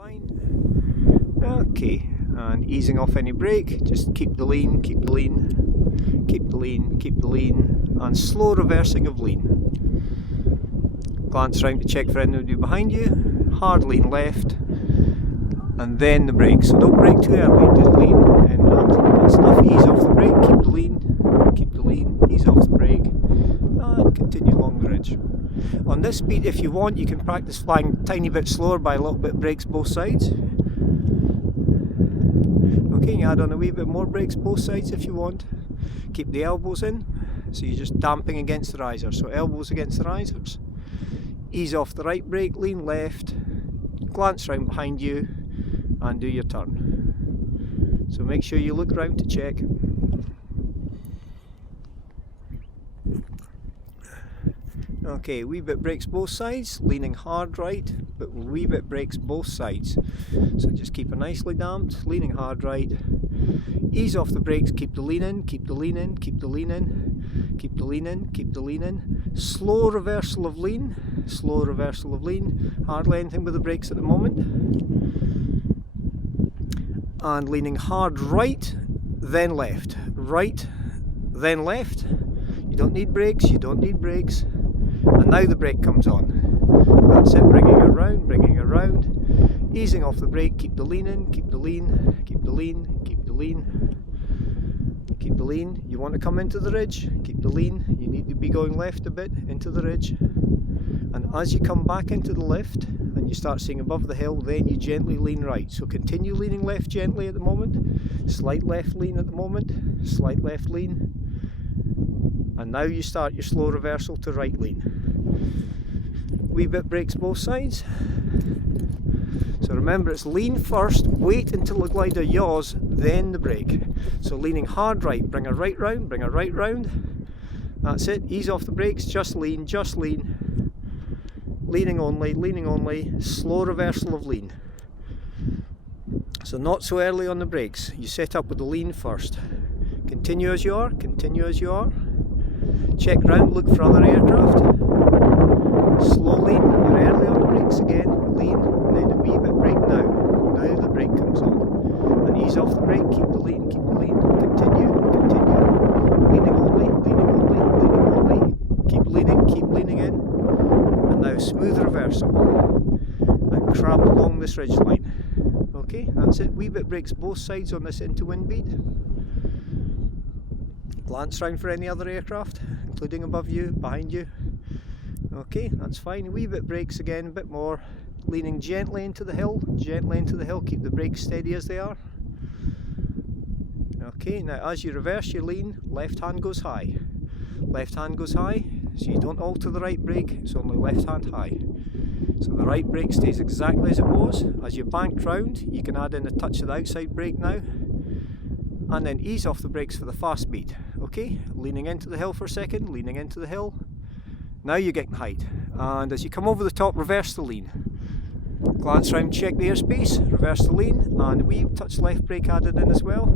fine. Okay, and easing off any brake, just keep the lean, keep the lean, keep the lean, keep the lean, and slow reversing of lean. Glance round to check for anybody behind you, hard lean left, and then the brake. So don't brake too early, just lean and that's enough. Ease off the brake, keep the lean, ease off the brake, and continue along the ridge. On this speed, if you want, you can practice flying a tiny bit slower by a little bit brakes both sides. Okay, you add on a wee bit more brakes both sides if you want. Keep the elbows in, so you're just damping against the risers. So elbows against the risers. Ease off the right brake, lean left, glance round behind you, and do your turn. So make sure you look round to check. Okay, wee bit brakes both sides, leaning hard right, but wee bit brakes both sides. So just keep it nicely damped, leaning hard right. Ease off the brakes, keep the lean in, keep the lean in, keep the lean in, keep the lean in, keep the lean in. Slow reversal of lean, slow reversal of lean. Hardly anything with the brakes at the moment. And leaning hard right, then left. Right, then left. You don't need brakes, you don't need brakes. And now the brake comes on. That's it, bringing it around, easing off the brake, keep the lean in, keep the lean, keep the lean, keep the lean, keep the lean. You want to come into the ridge, keep the lean, you need to be going left a bit into the ridge. And as you come back into the lift and you start seeing above the hill, then you gently lean right. So continue leaning left gently at the moment, slight left lean at the moment, slight left lean. And now you start your slow reversal to right lean. Wee bit brakes both sides. So remember, it's lean first, wait until the glider yaws, then the brake. So leaning hard right, bring a right round, bring a right round. That's it, ease off the brakes, just lean, just lean. Leaning only, slow reversal of lean. So not so early on the brakes, you set up with the lean first. Continue as you are, continue as you are. Check round, look for other aircraft. Slow lean, you're early on the brakes again, lean, and then a wee bit brake now. Now the brake comes on. And ease off the brake, keep the lean, continue, leaning only, keep leaning in. And now smooth reversal. And crab along this ridge line. Okay, that's it, wee bit brakes both sides on this into wind beat. Glance round for any other aircraft, including above you, behind you. Okay, that's fine. A wee bit brakes again, a bit more. Leaning gently into the hill, keep the brakes steady as they are. Okay, now as you reverse your lean, left hand goes high. Left hand goes high, so you don't alter the right brake, it's only left hand high. So the right brake stays exactly as it was. As you bank round, you can add in a touch of the outside brake now. And then ease off the brakes for the fast speed. Okay, leaning into the hill for a second, leaning into the hill. Now you're getting height. And as you come over the top, reverse the lean. Glance round, check the airspace, reverse the lean, and a wee touch left brake added in as well,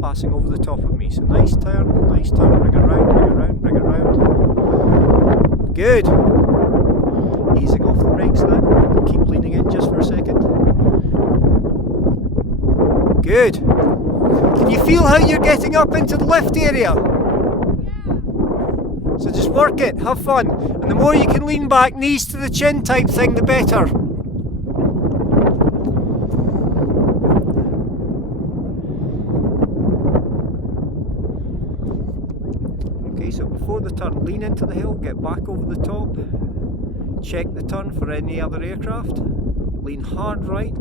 passing over the top of me. So nice turn, bring it round, bring it round. Good. Easing off the brakes now, keep leaning in just for a second. Good. Can you feel how you're getting up into the lift area? So just work it, have fun. And the more you can lean back, knees to the chin type thing, the better. Okay, so before the turn, lean into the hill, get back over the top. Check the turn for any other aircraft. Lean hard right,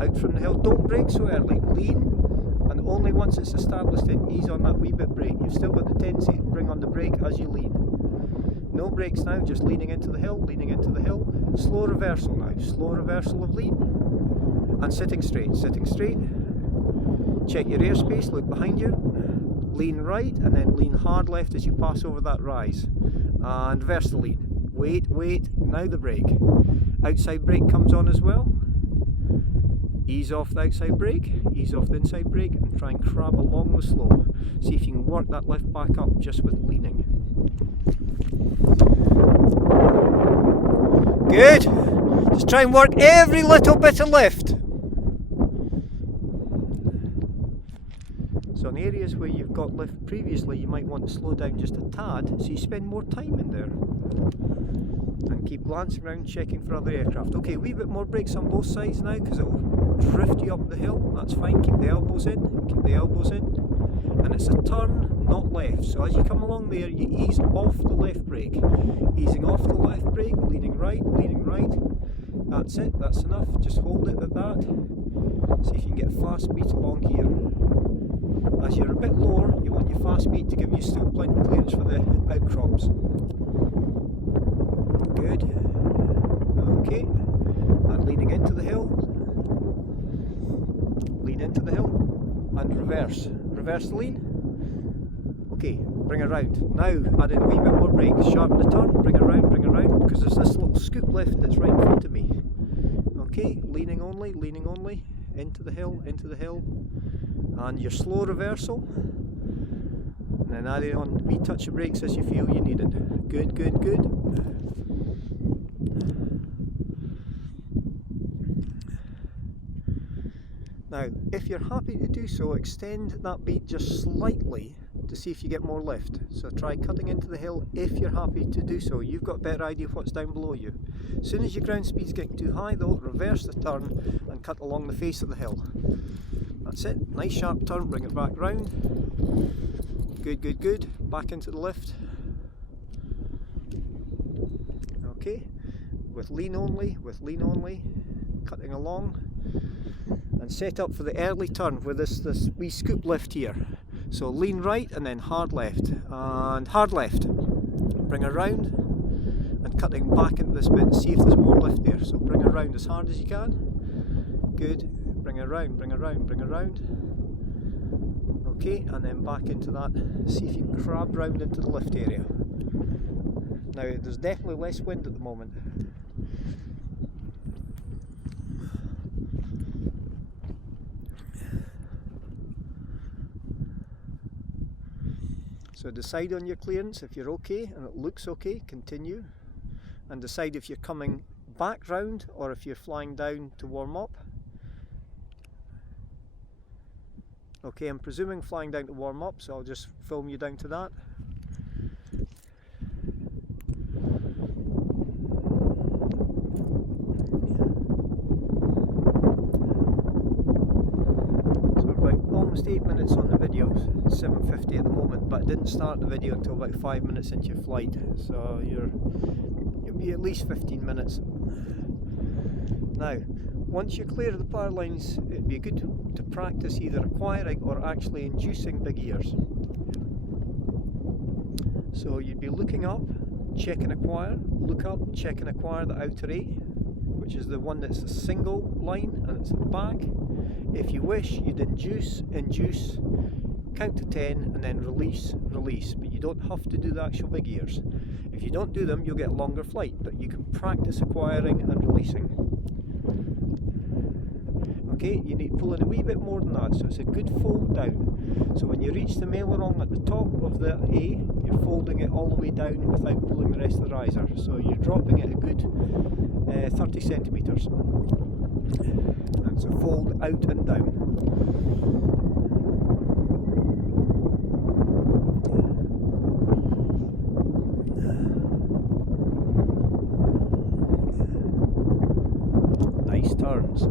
out from the hill. Don't brake so early, lean. And only once it's established, then ease on that wee bit brake. You've still got the tendency to bring on the brake as you lean. No brakes now, just leaning into the hill, Slow reversal now, slow reversal of lean. And sitting straight. Check your airspace, look behind you. Lean right, and then lean hard left as you pass over that rise. And reverse the lean. Wait, now the brake. Outside brake comes on as well. Ease off the outside brake, ease off the inside brake, and try and crab along the slope. See if you can work that lift back up just with leaning. Good. Just try and work every little bit of lift. So in areas where you've got lift previously, you might want to slow down just a tad so you spend more time in there. And keep glancing around, checking for other aircraft. Okay, a wee bit more brakes on both sides now because it will drift you up the hill. That's fine, keep the elbows in, keep the elbows in. And it's a turn, not left. So as you come along there, you ease off the left brake. Easing off the left brake, leaning right, leaning right. That's it, that's enough. Just hold it at that. See if you can get fast beat along here. As you're a bit lower, you want your fast beat to give you still plenty of clearance for the outcrops. Good. Okay. And leaning into the hill. Lean into the hill. And reverse. Reverse the lean. Okay, bring it round. Now add in a wee bit more brake. Sharpen the turn, bring it round, because there's this little scoop lift that's right in front of me. Okay, leaning only, into the hill, and your slow reversal. And then adding on a wee touch of brakes as you feel you need it. Good, good, good. Now, if you're happy to do so, extend that beat just slightly to see if you get more lift. So try cutting into the hill if you're happy to do so. You've got a better idea of what's down below you. As soon as your ground speed's getting too high though, reverse the turn and cut along the face of the hill. That's it. Nice sharp turn, bring it back round. Good, good, good. Back into the lift. Okay. With lean only, cutting along. And set up for the early turn with this wee scoop lift here. So lean right and then hard left. And hard left. Bring it round and cutting back into this bit and see if there's more lift there. So bring it round as hard as you can. Good. Bring it round, bring it round, bring it round. Okay, and then back into that. See if you can crab round into the lift area. Now there's definitely less wind at the moment. So decide on your clearance. If you're okay and it looks okay, continue. And decide if you're coming back round or if you're flying down to warm up. Okay, I'm presuming flying down to warm up, so I'll just film you down to that. So about almost 8 minutes on the video, 7:50 at the moment, but I didn't start the video until about 5 minutes into your flight, so you'll be at least 15 minutes. Now, once you're clear of the power lines, it'd be good to practice either acquiring or actually inducing big ears. So you'd be looking up, check and acquire, look up, check and acquire the outer A, which is the one that's a single line and it's at the back. If you wish, you'd induce, count to 10 and then release, but you don't have to do the actual big ears. If you don't do them, you'll get a longer flight, but you can practice acquiring and releasing. Okay, you need to pull in a wee bit more than that, so it's a good fold down. So when you reach the aileron at the top of the A, you're folding it all the way down without pulling the rest of the riser. So you're dropping it a good 30 centimetres. And so fold out and down. Nice turns.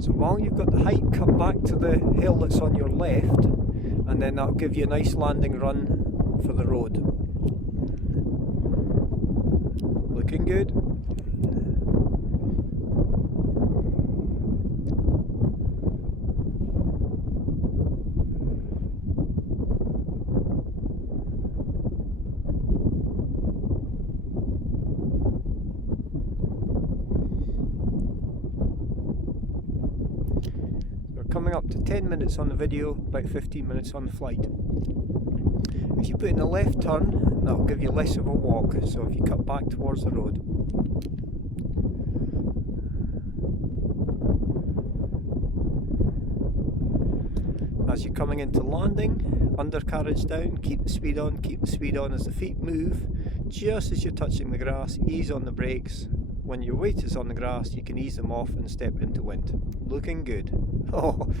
So while you've got the height, cut back to the hill that's on your left, and then that'll give you a nice landing run for the road. Looking good. Coming up to 10 minutes on the video, about 15 minutes on the flight. If you put in a left turn, that'll give you less of a walk, so if you cut back towards the road. As you're coming into landing, undercarriage down, keep the speed on, keep the speed on. As the feet move, just as you're touching the grass, ease on the brakes. When your weight is on the grass, you can ease them off and step into wind. Looking good. Oh,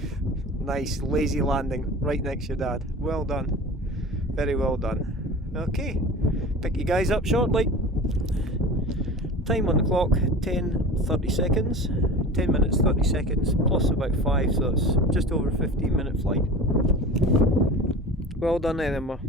nice lazy landing right next to your dad. Well done. Very well done. Okay, pick you guys up shortly. Time on the clock, 10:30 seconds. 10 minutes 30 seconds plus about 5, so it's just over a 15-minute flight. Well done, Edinburgh.